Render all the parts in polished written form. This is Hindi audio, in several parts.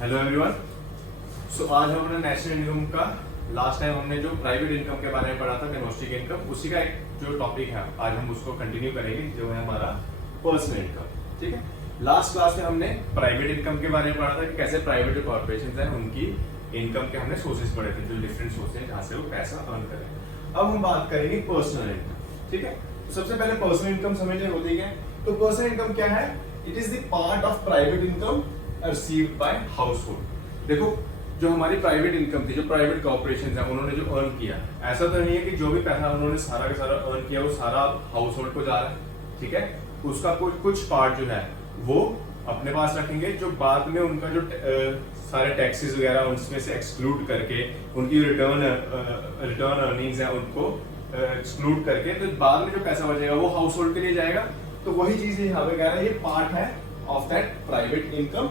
Hello everyone. सो आज हमने नेशनल इनकम का लास्ट टाइम हमने जो प्राइवेट इनकम के बारे में पढ़ा था, कॉन्स्टिक इनकम, उसी का एक जो टॉपिक है आज हम उसको कंटिन्यू करेंगे, जो है हमारा पर्सनल इनकम। ठीक है, लास्ट क्लास में हमने प्राइवेट इनकम के बारे में पढ़ा था कि कैसे प्राइवेट जो कॉर्पोरेशन है उनकी इनकम के हमने सोर्सेज पढ़े थे, जो डिफरेंट सोर्सेज हैं जहाँ से वो पैसा अर्न करें। अब हम बात करेंगे पर्सनल इनकम। ठीक है, तो सबसे पहले पर्सनल इनकम समझने होती है। तो पर्सनल इनकम क्या है? It is the part of private income received by household. देखो, जो हमारी प्राइवेट इनकम थी, जो प्राइवेट कॉर्पोरेशन है, उन्होंने जो अर्न किया, ऐसा तो नहीं है कि जो भी पैसा उन्होंने सारा का सारा अर्न किया वो सारा हाउस होल्ड को जा रहा है। ठीक है, उसका कुछ पार्ट जो है वो अपने पास रखेंगे, जो बाद में उनका जो सारे टैक्सेस वगैरह उनमें से एक्सक्लूड करके, उनकी रिटर्न अर्निंग्स है उनको एक्सक्लूड करके, तो बाद में जो पैसा बचेगा वो हाउस होल्ड के लिए जाएगा। तो वही चीज यहाँ पे कह रहा है, ये पार्ट है ऑफ दैट प्राइवेट इनकम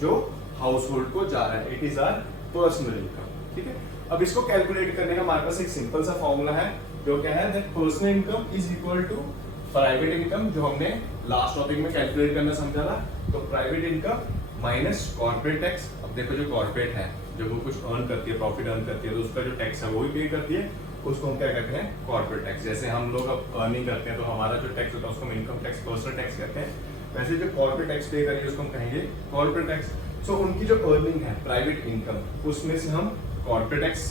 जो हाउस होल्ड को जा रहा है। It is our personal income. ठीक है, अब इसको कैलकुलेट करने का हमारे पास एक सिंपल सा फॉर्मूला है, जो क्या है, that personal income is equal to private income, जो हमने लास्ट टॉपिक में कैलकुलेट करना समझा था। तो private income minus corporate tax. अब देखो, जो कॉर्पोरेट है, जब वो कुछ अर्न करती है, प्रॉफिट अर्न करती है, तो उसका जो टैक्स है वो भी पे करती है, उसको हम क्या कहते हैं? Corporate tax. जैसे हम लोग अब अर्निंग करते हैं तो हमारा जो टैक्स होता है उसको हम इनकम टैक्स, पर्सनल टैक्स कहते हैं। वैसे जो कॉर्पोरेट टैक्स पे करेंगे उसको हम कहेंगे कॉर्पोरेट टैक्स। सो उनकी जो अर्निंग है प्राइवेट इनकम, उसमें से हम कॉर्पोरेट टैक्स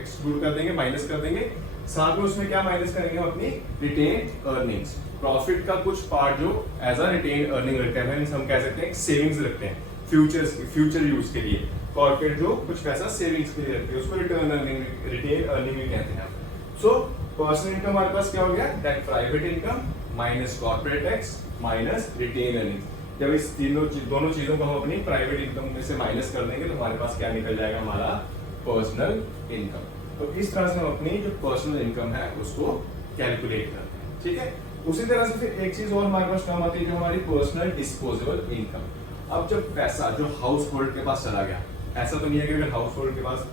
एक्सक्लूड कर देंगे, माइनस कर देंगे। साथ में उसमें क्या माइनस करेंगे? हम अपनी रिटेन अर्निंग्स, प्रॉफिट का कुछ पार्ट जो एज अ रिटेन अर्निंग रखते हैं, हम कह सकते हैं सेविंग्स रखते हैं फ्यूचर यूज के लिए। कॉर्पोरेट जो कुछ पैसा सेविंग्स के लिए रखते हैं उसको रिटेन अर्निंग भी कहते हैं। सो पर्सनल इनकम हमारे पास क्या हो गया? That private income minus corporate tax minus retained earning. जब इस दोनों चीजों को हम अपनी प्राइवेट इनकम में से माइनस कर देंगे तो हमारे पास क्या निकल जाएगा? हमारा पर्सनल इनकम। तो इस तरह से हम अपनी जो पर्सनल इनकम है उसको कैलकुलेट करते हैं। ठीक है, उसी तरह से फिर एक चीज और हमारे पास काम आती है, जो हमारी पर्सनल डिस्पोजेबल इनकम। अब जब पैसा जो हाउस होल्ड के पास चला गया, ऐसा तो नहीं है कि अगर हाउस होल्ड के पास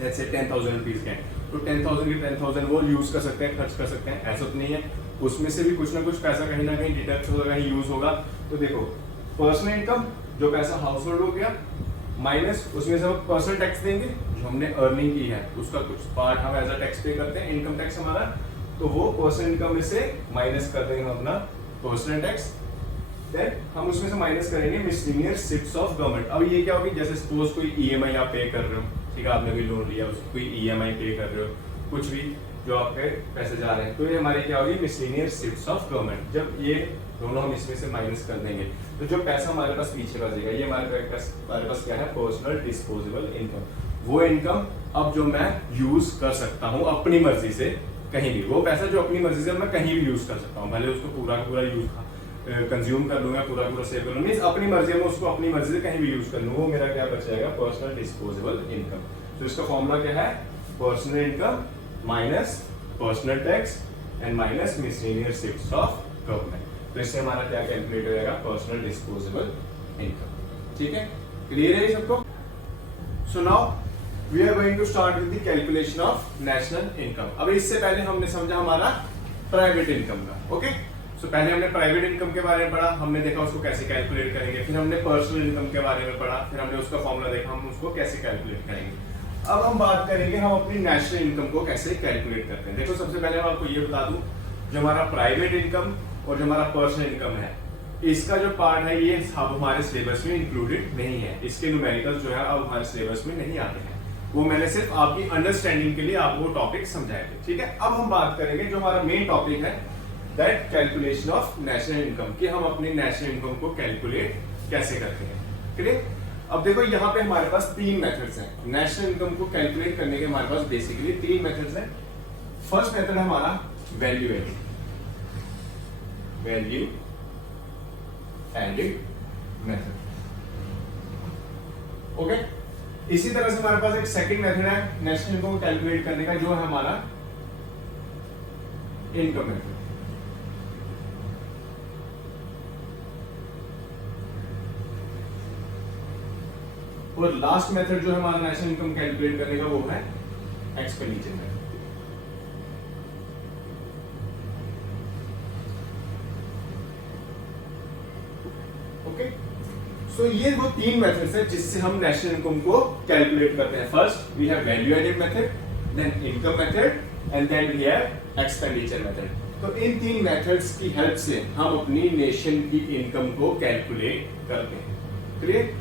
जैसे 10,000 रुपीज के हैं तो 10,000 के 10,000 वो यूज कर सकते हैं, खर्च कर सकते हैं, ऐसा तो नहीं है। उसमें से भी कुछ ना कुछ पैसा कहीं ना कहीं डिडक्ट होगा, कहीं यूज होगा। तो देखो, पर्सनल इनकम, जो पैसा हाउस होल्ड हो गया, माइनस उसमें से हम पर्सनल टैक्स देंगे, जो हमने अर्निंग की है उसका कुछ पार्ट हम एज अ टैक्स पे करते हैं, इनकम टैक्स हमारा, तो वो पर्सनल इनकम में से माइनस कर देंगे हम अपना पर्सनल टैक्स। देन हम उसमें से माइनस करेंगे मिसलेनियस रिसिप्ट्स ऑफ गवर्नमेंट। अब ये क्या होगी? जैसे सपोज कोई ईएमआई आप पे कर रहे हो, ठीक है, आपने कोई लोन लिया, उसको कोई ईएमआई पे कर रहे हो, कुछ भी जो आपके पैसे जा रहे हैं, तो ये हमारे क्या होगी? Miscellaneous receipts of government. जब ये दोनों हम इसमें से माइनस कर देंगे तो जो पैसा हमारे पास पीछे बचेगा, ये हमारे पास क्या है? Personal disposable income. वो इनकम अब जो मैं यूज कर सकता हूँ अपनी मर्जी से कहीं भी, वो पैसा जो अपनी मर्जी से मैं कहीं भी यूज कर सकता हूँ, भले उसको पूरा का पूरा यूज कंज्यूम कर लूंगा, पूरा पूरा सेव कर लूंगा, अपनी मर्जी में उसको अपनी मर्जी से कहीं भी यूज कर लूंगा, वो मेरा क्या बच जाएगा? Personal disposable income. तो इसका फॉर्मूला क्या है? Personal income minus personal tax and minus miscellaneous receipts of government. तो इससे हमारा क्या कैलकुलेट हो जाएगा? Personal disposable income. ठीक है, क्लियर है सबको? So now we are going to start with the calculation of national income. अब इससे पहले हमने समझा हमारा प्राइवेट इनकम का। ओके, सो पहले हमने प्राइवेट इनकम के बारे में पढ़ा, हमने देखा उसको कैसे कैलकुलेट करेंगे, फिर हमने पर्सनल इनकम के बारे में पढ़ा, फिर हमने उसका फॉर्मूला देखा, हम उसको कैसे कैलकुलेट करेंगे। अब हम बात करेंगे हम अपनी नेशनल इनकम को कैसे कैलकुलेट करते हैं। देखो, सबसे पहले मैं आपको ये बता दूं, जो हमारा प्राइवेट इनकम और जो हमारा पर्सनल इनकम है, इसका जो पार्ट है ये अब हमारे सिलेबस में इंक्लूडेड नहीं है। इसके न्यूमेरिकल्स जो है अब हमारे सिलेबस में नहीं आते हैं, वो मैंने सिर्फ आपकी अंडरस्टैंडिंग के लिए आपको टॉपिक समझाए थे। ठीक है, अब हम बात करेंगे जो हमारा मेन टॉपिक है, that calculation of national income, कि हम अपनी नेशनल इनकम को कैलकुलेट कैसे करते हैं। क्लियर? अब देखो, यहाँ पे हमारे पास तीन मेथड्स हैं नेशनल इनकम को कैलकुलेट करने के। हमारे पास बेसिकली तीन मेथड्स हैं। फर्स्ट मेथड है हमारा वैल्यू एडिड मेथड। ओके, इसी तरह से हमारे पास एक सेकंड मेथड है नेशनल इनकम को कैलकुलेट करने का, जो है हमारा इनकम मेथड। और लास्ट मेथड जो है हमारा नेशनल इनकम कैलकुलेट करने का, वो है एक्सपेंडिचर मेथड। ओके, सो ये वो तीन मेथड्स हैं जिससे हम नेशनल इनकम को कैलकुलेट करते हैं. First we have value added method, then income method and then we have expenditure method. तो इन तीन मेथड्स की हेल्प से हम अपनी नेशन की इनकम को कैलकुलेट करते हैं. क्लियर?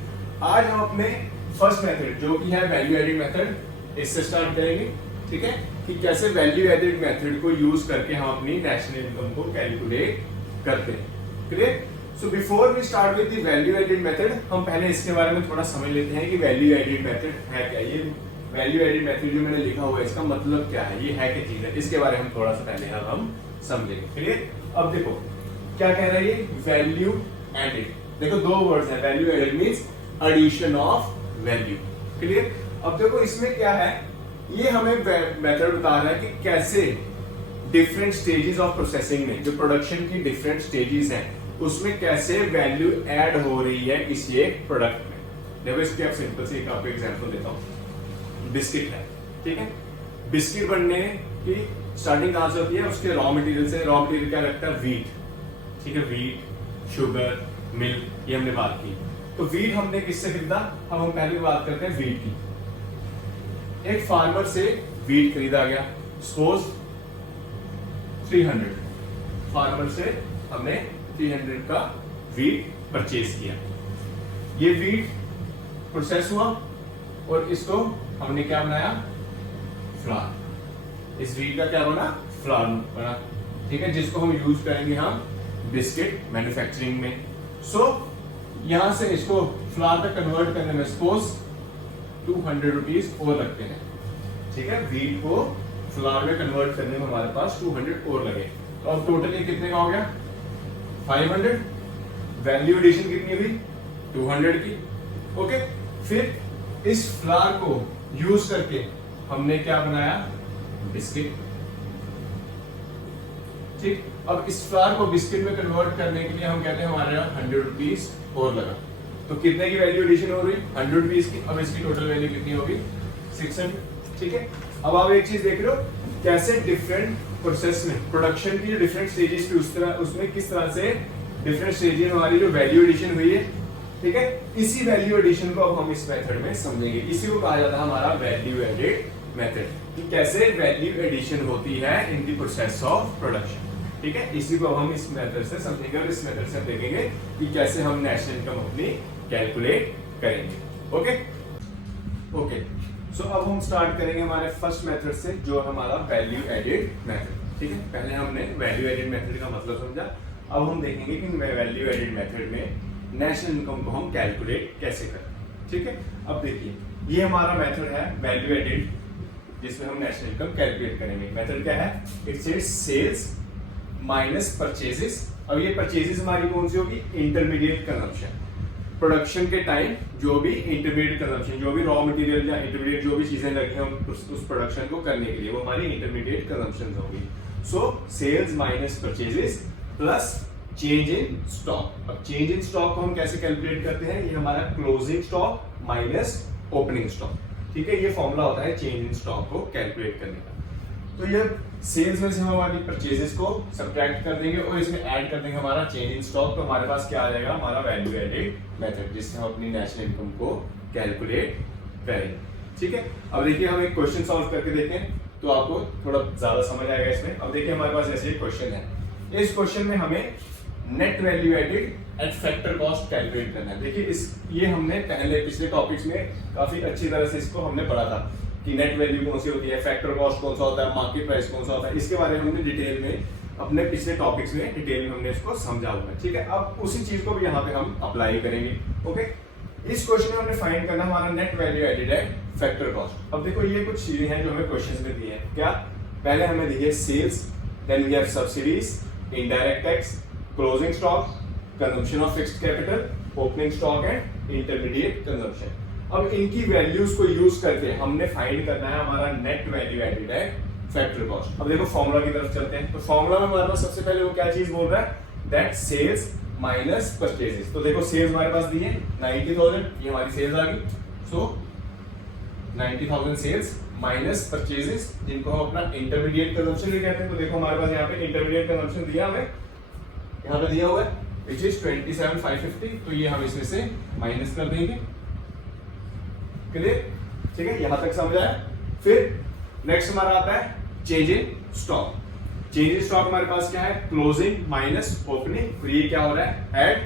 आज हम अपने फर्स्ट मेथड जो कि है वैल्यू एडेड मेथड इससे स्टार्ट करेंगे. ठीक है कि कैसे वैल्यू एडेड मेथड को यूज करके हम अपनी नेशनल इनकम को कैलकुलेट करते हैं. Clear? So before we start with the value added method हम पहले इसके बारे में थोड़ा समझ लेते हैं कि वैल्यू एडेड मेथड है क्या. ये वैल्यू एडेड मेथड जो मैंने लिखा हुआ है इसका मतलब क्या है, ये है क्या चीज है, इसके बारे में थोड़ा सा पहले हम समझेंगे. क्लियर? अब देखो क्या कह रहा है ये वैल्यू एडेड. देखो दो वर्ड्स हैं, value added means addition of value. Clear? अब देखो इसमें क्या है, ये हमें मेथड बता रहा है कि कैसे डिफरेंट स्टेजेस ऑफ प्रोसेसिंग में जो प्रोडक्शन की डिफरेंट स्टेजेस हैं उसमें कैसे वैल्यू ऐड हो रही है किसी एक प्रोडक्ट में. देखो इसकी आप सिंपल से एक आपको एग्जांपल देता हूं. बिस्किट है, ठीक है. बिस्किट बनने की स्टार्टिंग कहां से होती है, उसके रॉ मटेरियल से. रॉ मटेरियल क्या लगता है, वीट. ठीक है, वीट, शुगर, मिल्क, ये हमने बात की. तो वीट हमने किससे खरीदा, अब हम पहले बात करते हैं वीट की. एक फार्मर से वीट खरीदा गया, सपोज 300. फार्मर से हमने 300 का वीट परचेज किया. ये वीट प्रोसेस हुआ और इसको हमने क्या बनाया, फ्लार. इस वीट का क्या बना, फ्लार बना. ठीक है, जिसको हम यूज करेंगे हम बिस्किट मैन्युफैक्चरिंग में. सो यहां से इसको फ्लार तक कन्वर्ट करने में सपोज 200 रुपीज और लगते हैं. ठीक है, वीट को फ्लार में कन्वर्ट करने में हमारे पास 200 और लगे. तो अब टोटल ये कितने का हो गया, 500. वैल्यू एडिशन कितनी हुई, 200 की. ओके, फिर इस फ्लार को यूज करके हमने क्या बनाया, बिस्किट. ठीक, अब इस फ्लार को बिस्किट में कन्वर्ट करने के लिए हम कहते हैं हमारे यहाँ 100 रुपीज और लगा. तो कितने की वैल्यू एडिशन हो रही, 100 रुपीज की. अब इसकी टोटल वैल्यू कितनी होगी, 600. ठीक है, अब आप एक चीज देख रहे हो कैसे डिफरेंट प्रोसेस में प्रोडक्शन की जो डिफरेंट स्टेजेस थी उस तरह उसमें किस तरह से डिफरेंट स्टेजेस में हमारी जो वैल्यू एडिशन हुई है. ठीक है, इसी वैल्यू एडिशन को अब हम इस मेथड में समझेंगे. इसी को कहा जाता है हमारा वैल्यू एडेड मेथड, कि कैसे वैल्यू एडिशन होती है in the process of production. ठीक है, इसी को अब हम इस मेथड से समझेंगे और इस मेथड से देखेंगे कि कैसे हम नेशनल इनकम अपनी कैलकुलेट करेंगे. ओके ओके, सो अब हम स्टार्ट करेंगे हमारे फर्स्ट मेथड से जो हमारा वैल्यू एडेड मेथड. ठीक है, पहले हमने वैल्यू एडेड मेथड का मतलब समझा. अब हम देखेंगे कि वैल्यू एडेड मेथड में नेशनल इनकम को हम कैलकुलेट कैसे करें. ठीक है, अब देखिए ये हमारा मेथड है वैल्यू एडेड जिसमें हम नेशनल इनकम कैलकुलेट करेंगे. मेथड क्या है, इट्स सेल्स माइनस परचेजेस. अब ये परचेजेस हमारी कौन सी होगी, इंटरमीडिएट कंजम्पशन. प्रोडक्शन के टाइम जो भी इंटरमीडिएट कंजम्पशन, जो भी रॉ मटेरियल या इंटरमीडिएट जो भी चीजें लगी हैं उस प्रोडक्शन को करने के लिए वो हमारी इंटरमीडिएट कंजम्पशन होगी. So sales minus purchases plus change in stock. अब चेंज इन स्टॉक को हम कैसे कैलकुलेट करते हैं, ये हमारा closing stock minus opening stock. ठीक है, ये फॉर्मूला होता है चेंज इन स्टॉक को कैलकुलेट करने का. तो ये सेल्स में से हम हमारी परचेजेस को सब्ट्रैक्ट कर देंगे और इसमें ऐड कर देंगे हमारा चेंज इन स्टॉक. तो हमारे पास क्या आ जाएगा, हमारा वैल्यू एडेड मेथड जिससे हम अपनी नेशनल इनकम को कैलकुलेट करेंगे. ठीक है, अब देखिए हम एक क्वेश्चन सॉल्व करके देखें तो आपको थोड़ा ज्यादा समझ आएगा इसमें. अब देखिए हमारे पास ऐसे एक क्वेश्चन है. इस क्वेश्चन में हमें net value added at factor cost calculate करना है. देखिए ये हमने पहले पिछले टॉपिक्स में काफी अच्छी तरह से इसको हमने पढ़ा था कि नेट वैल्यू कौन सी होती है, फैक्टर कॉस्ट कौन सा होता है, मार्केट प्राइस कौन सा होता है. इसके बारे में हमने डिटेल में अपने पिछले टॉपिक्स में डिटेल में हमने इसको समझा हुआ है. ठीक है, अब उसी चीज को भी यहाँ पे हम अप्लाई करेंगे. ओके, इस क्वेश्चन में हमने फाइंड करना हमारा नेट वैल्यू एडेड है फैक्टर कॉस्ट. अब देखो ये कुछ चीजें हैं जो हमें क्वेश्चन में दी है. क्या, पहले हमें दी है sales, then we have subsidies, indirect tax, closing stock, consumption of fixed capital, opening stock and intermediate consumption. अब इनकी वैल्यूज को यूज करके हमने फाइंड करना है हमारा नेट वैल्यू एडेड है फैक्टर कॉस्ट. अब देखो फॉर्मूला की तरफ चलते हैं. तो फॉर्मूला में हमारे पास सबसे पहले वो क्या चीज बोल रहा है, दैट सेल्स माइनस परचेजेस. तो देखो सेल्स हमारे पास दी है 90,000, ये हमारी सेल्स आ गई. सो 90,000 सेल्स माइनस परचेजेस जिनको हम अपना इंटरमीडिएट कंजम्पशन भी कहते हैं. तो देखो हमारे पास यहाँ पे इंटरमीडिएट कंजम्पशन दिया हमें, यहाँ पे दिया हुआ है विच इज 27,550, तो ये हम इसमें से माइनस कर देंगे। क्लियर? ठीक है, यहां तक समझ आया। फिर नेक्स्ट हमारा आता है change in stock. Change in stock हमारे पास क्या है, क्लोजिंग माइनस ओपनिंग, ये क्या हो रहा है, ऐड।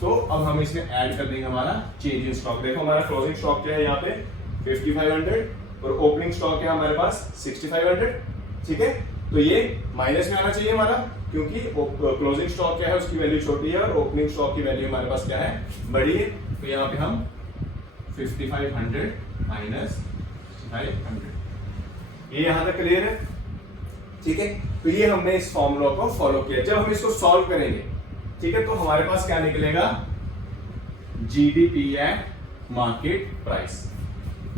तो अब हम इसमें ऐड कर देंगे हमारा चेंज इन स्टॉक। देखो हमारा क्लोजिंग स्टॉक क्या है यहाँ पे 5500 और ओपनिंग स्टॉक है हमारे पास 6500। ठीक है, तो ये माइनस में आना चाहिए हमारा, क्योंकि क्लोजिंग स्टॉक क्या है उसकी वैल्यू छोटी है और ओपनिंग स्टॉक की वैल्यू हमारे पास क्या है, बड़ी है। तो यहाँ पे हम 5500 माइनस 6500, ये यहां तक क्लियर है। ठीक है, तो ये हमने इस फॉर्मूला को फॉलो किया। जब हम इसको सॉल्व करेंगे, ठीक है, तो हमारे पास क्या निकलेगा, जीडीपी एट मार्केट प्राइस।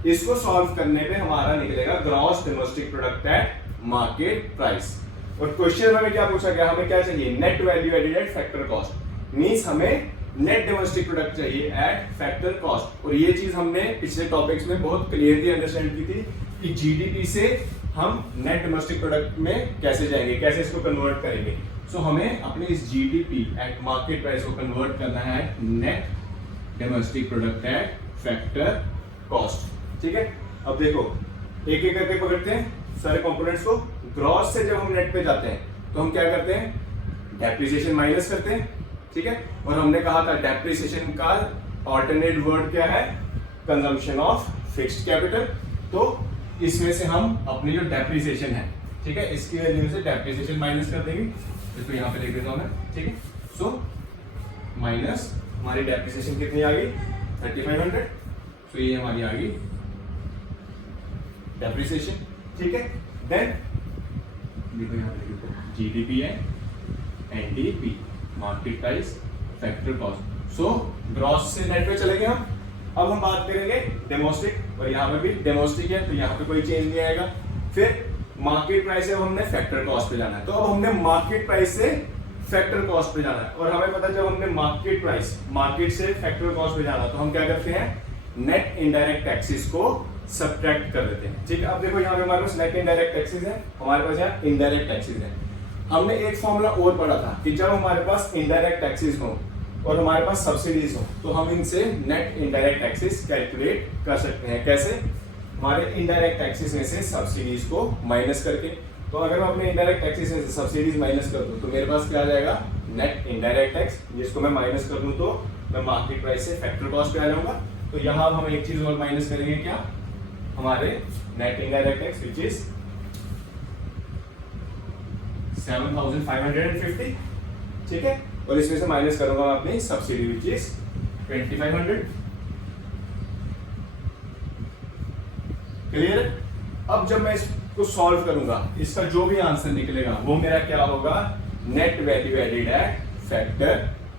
इसको सॉल्व करने पे हमारा निकलेगा gross domestic product at market price. और क्वेश्चन हमें क्या पूछा गया, हमें क्या चाहिए, net value added at factor cost, means हमें नेट डोमेस्टिक प्रोडक्ट चाहिए एट फैक्टर कॉस्ट। और ये चीज हमने पिछले टॉपिक्स में बहुत क्लियरली अंडरस्टैंड की थी कि जीडीपी से हम नेट डोमेस्टिक प्रोडक्ट में कैसे जाएंगे, कैसे इसको कन्वर्ट करेंगे। सो हमें अपने इस जीडीपी एट मार्केट प्राइस को कन्वर्ट करना है net domestic product eight factor cost. ठीक है, अब देखो एक एक करके पकड़ते हैं सारे कंपोनेंट्स को। ग्रॉस से जब हम नेट पे जाते हैं तो हम क्या करते हैं, डेप्रिसिएशन माइनस करते हैं। ठीक है, और हमने कहा था डेप्रिसिएशन का ऑल्टरनेट वर्ड क्या है, कंजम्पशन ऑफ फिक्स्ड कैपिटल। तो इसमें से हम अपनी जो डेप्रिसिएशन है, ठीक है, इसकी वैल्यू से डेप्रिसिएशन माइनस कर देंगे। इसको यहाँ पे लिख देता हूं मैं। ठीक है, सो माइनस हमारी डेप्रिसिएशन कितनी आ गई, 3500। तो ये हमारी आ गई डेप्रिसिएशन। ठीक है, देन देखो यहाँ पे लिखो जीडीपी है NDP market price factor cost. So gross से नेट पे चलेंगे हम। अब हम बात करेंगे डोमेस्टिक, और यहाँ पे भी डोमेस्टिक है तो यहाँ पे कोई चेंज नहीं आएगा। फिर मार्केट प्राइस से अब हमने फैक्टर कॉस्ट पे जाना है। तो अब हमने मार्केट प्राइस से फैक्टर कॉस्ट पे जाना है। और हमें पता है जब हमने मार्केट से फैक्टर कॉस्ट पे जाना तो हम क्या करते हैं, नेट इनडायरेक्ट टैक्सेस को सब्ट्रैक्ट कर देते हैं। ठीक है, अब देखो यहाँ पे हमारे पास नेट इनडायरेक्ट टैक्सेस है, हमारे पास यहाँ इनडायरेक्ट टैक्सेस है। हमने एक फॉर्मूला और पढ़ा था कि जब हमारे पास इनडायरेक्ट टैक्सेस हो और हमारे पास सब्सिडीज हो तो हम इनसे नेट इनडायरेक्ट टैक्सेस कैलकुलेट कर सकते हैं। कैसे, हमारे इनडायरेक्ट टैक्सेस में से सब्सिडीज को माइनस करके। तो अगर मैं अपने इनडायरेक्ट टैक्सेस में से सब्सिडीज माइनस कर दूं तो मेरे पास क्या आ जाएगा, नेट इनडायरेक्ट टैक्स, जिसको मैं माइनस कर दूं तो मैं मार्केट प्राइस से फैक्टर कॉस्ट पे आ जाऊंगा। तो यहाँ हम एक चीज और माइनस करेंगे, क्या, हमारे net indirect tax which is 7550। ठीक है, और इसमें से माइनस करूंगा मैं अपनी सब्सिडी विच इज 2500। क्लियर है? अब जब मैं इसको सॉल्व करूंगा, इसका जो भी आंसर निकलेगा वो मेरा क्या होगा, net value added at factor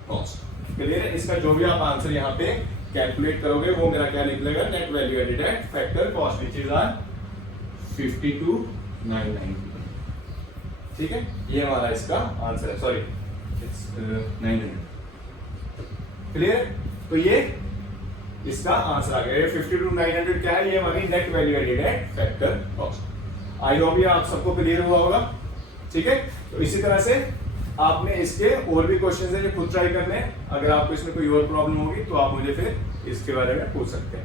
cost. Clear है? इसका जो भी आप आंसर यहाँ पे कैलकुलेट करोगे वो मेरा क्या निकलेगा, net value added at factor cost which is 52,990। ठीक है, ये हमारा इसका आंसर है, सॉरी 900। क्लियर? तो ये इसका आंसर आ गया। 52,900 क्या है, ये हमारी net value added at factor cost. I hope ये आप सबको क्लियर हुआ होगा। ठीक है, तो इसी तरह से आपने इसके और भी क्वेश्चन है जो खुद ट्राई करने हैं। अगर आपको इसमें कोई और प्रॉब्लम होगी तो आप मुझे फिर इसके बारे में पूछ सकते हैं।